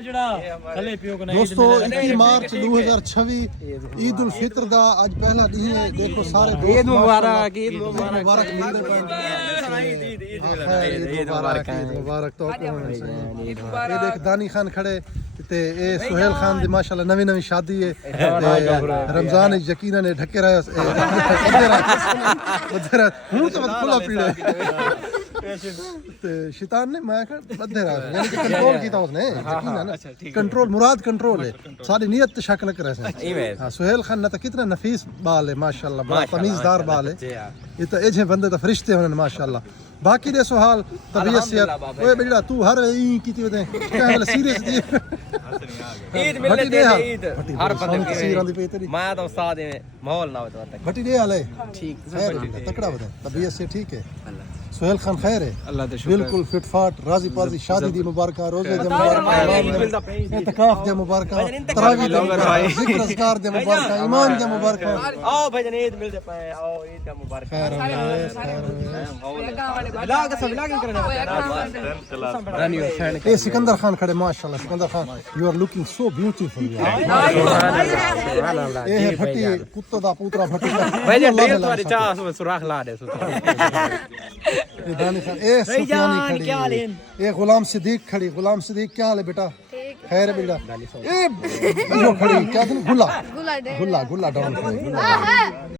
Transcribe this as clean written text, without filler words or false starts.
دوستو 21 مارچ 2026 عید الفطر دا اج پہلا دن ہے. دیکھو سارے دوست عید مبارک ملتے پے. عید مبارک تو یہ دیکھ دانی خان کھڑے تے اے سہیل خان دی ماشاءاللہ نوی نوی شادی ہے. رمضان یقینا نے ڈھکے رہے ہوں تو کھلا پیڑے شیطان نے میں بدھے رہا یعنی کہ کنٹرول کیتا اس نے یقینا کنٹرول مراد کنٹرول ہے ساری نیت تے شک نہ کرے سے. ہاں سہیل خان نہ تو کتنا نفیس بال ہے ماشاءاللہ بڑا تمیزدار بال ہے. یہ تو ایجے بندے تو فرشتے ہونے ماشاءاللہ. باقی دے سوال طبیعت سے اوے بیڑا تو ہر ای کیتی ودے کہ سیریس دی عید ملنے دے عید ہر بندے سیراں دی پئی تیری میں تو استاد ہے ماحول نہ ہو تو بٹی دے حال ہے ٹھیک تکڑا ودے طبیعت سے ٹھیک ہے. سہیل خان خیر ہے اللہ کا شکر بالکل فٹ فاٹ راضی پازی. شادی دی مبارکہ روزے دے مبارکہ اعتکاف دے مبارکہ تراویح دے مبارکہ ذکر اذکار دے مبارکہ ایمان دے مبارکہ. آؤ بھائی جان عید مل دے پائے آؤ عید کا مبارک خیر اے سکندر خان کھڑے ماشاءاللہ. Sikandar Khan you are looking so beautiful. اے ہے بھٹی کتے دا پوترا بھٹی بھائی جان ڈیل تمہاری چاہ سوراخ لا دے اے دانی خان اے سفیانی کھڑی اے غلام صدیق کھڑی. غلام صدیق کیا حال ہے بیٹا خیر ہے بیٹا. اے جو کھڑی کیا گلا ڈاؤن